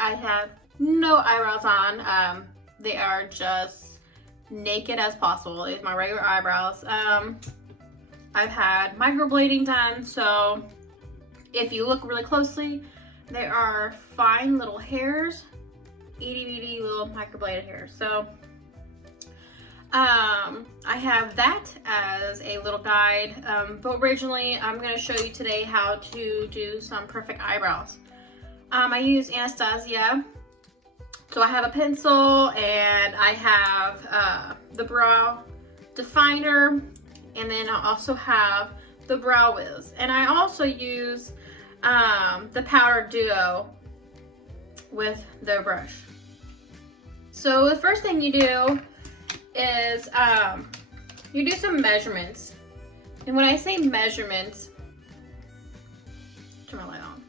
I have no eyebrows on. They are just naked as possible. It's my regular eyebrows. I've had microblading done, so if you look really closely, there are fine little hairs, itty bitty little microbladed hairs. So I have that as a little guide, but originally I'm going to show you today how to do some perfect eyebrows. I use Anastasia, so I have a pencil and I have the brow definer, and then I also have the Brow Wiz, and I also use the powder duo with the brush. So the first thing you do is you do some measurements, and when I say measurements, turn my light on.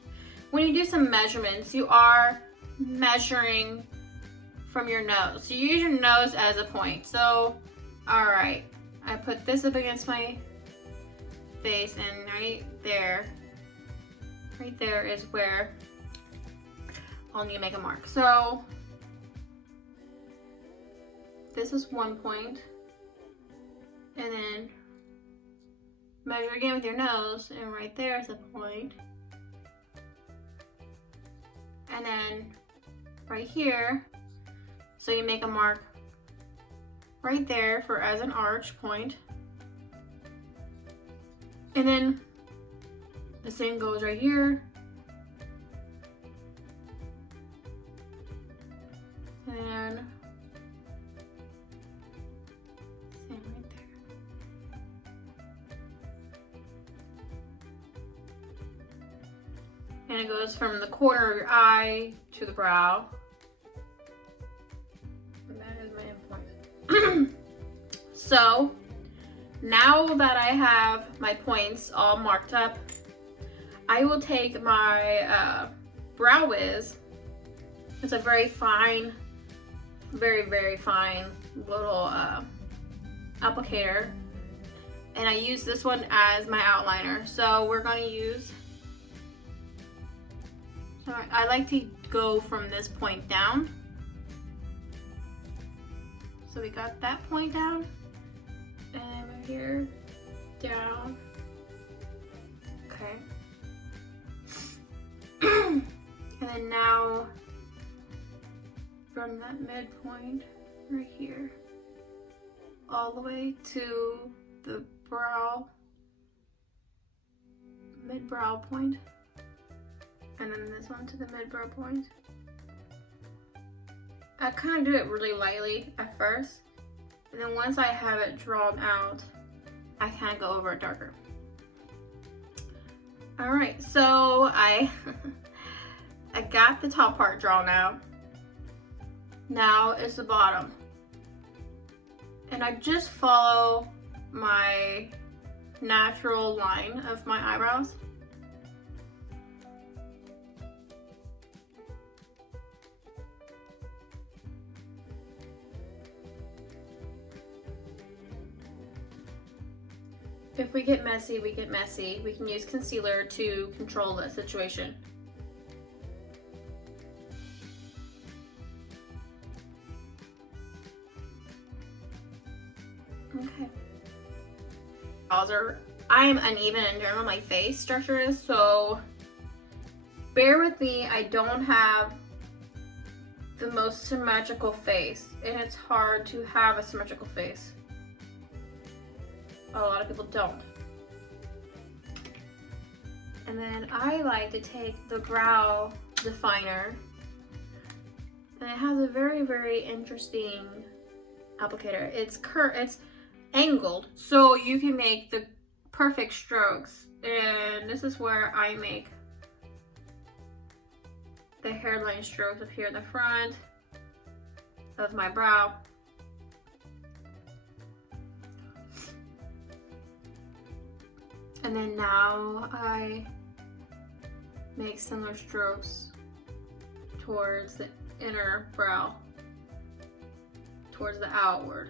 When you do some measurements, you are measuring from your nose. So you use your nose as a point. So, all right, I put this up against my face, and right there is where I'll need to make a mark. So this is one point, and then measure again with your nose, and right there is a point, and then right here, so you make a mark right there for as an arch point, and then the same goes right here, and same right there. And it goes from the corner of your eye to the brow. And that is my endpoint. So now that I have my points all marked up, I will take my Brow Wiz. It's a very fine, very fine little applicator, and I use this one as my outliner. So we're going to use, so I like to go from this point down. So we got that point down, and right here, down, okay. And then now from that midpoint right here all the way to the brow, mid-brow point, and then this one to the mid-brow point. I kind of do it really lightly at first, and then once I have it drawn out, I kind of go over it darker. All right, so I got the top part drawn out. Now is the bottom, and I just follow my natural line of my eyebrows. If we get messy, we get messy. We can use concealer to control the situation. Okay. I am uneven in general, my face structure is, so bear with me. I don't have the most symmetrical face, and it's hard to have a symmetrical face. A lot of people don't. And then I like to take the brow definer, and it has a very interesting applicator. It's angled, so you can make the perfect strokes, and this is where I make the hairline strokes up here in the front of my brow. And then now I make similar strokes towards the inner brow, towards the outward.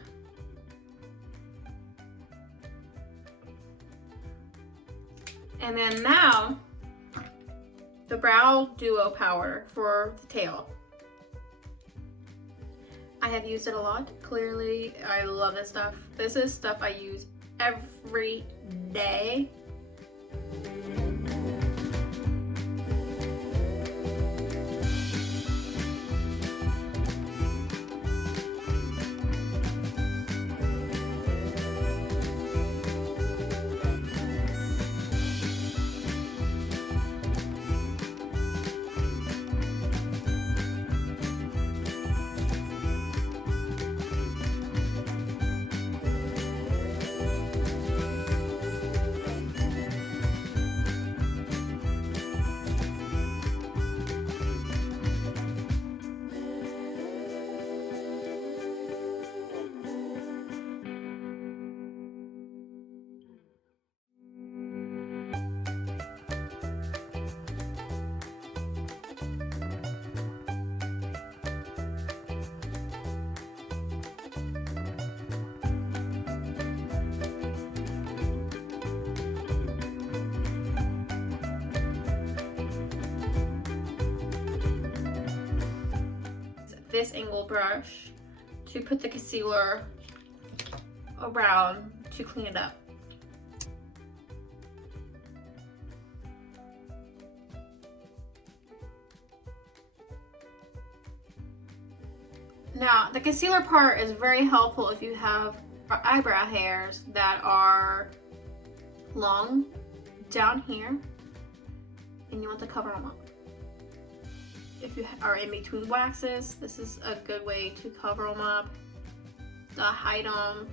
And then now the Brow Duo Powder for the tail. I have used it a lot. Clearly, I love this stuff. This is stuff I use every day. This angle brush to put the concealer around to clean it up. Now, the concealer part is very helpful if you have eyebrow hairs that are long down here and you want to cover them up. If you are in between waxes, this is a good way to cover them up, to hide them.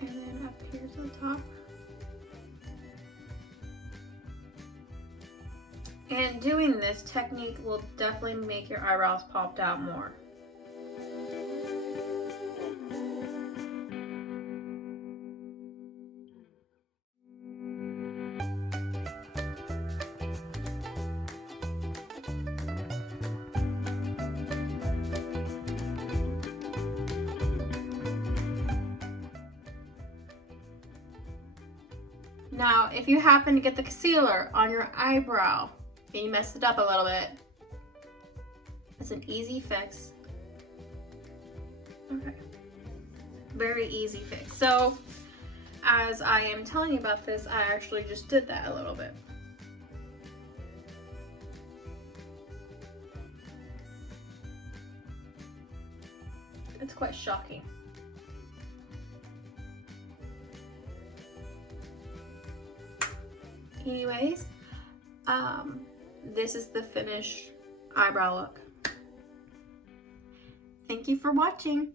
And then up here to the top. And doing this technique will definitely make your eyebrows pop out more. Now, if you happen to get the concealer on your eyebrow, and you messed it up a little bit, it's an easy fix. Okay, very easy fix. So as I am telling you about this, I actually just did that a little bit. It's quite shocking. Anyways, this is the finished eyebrow look. Thank you for watching.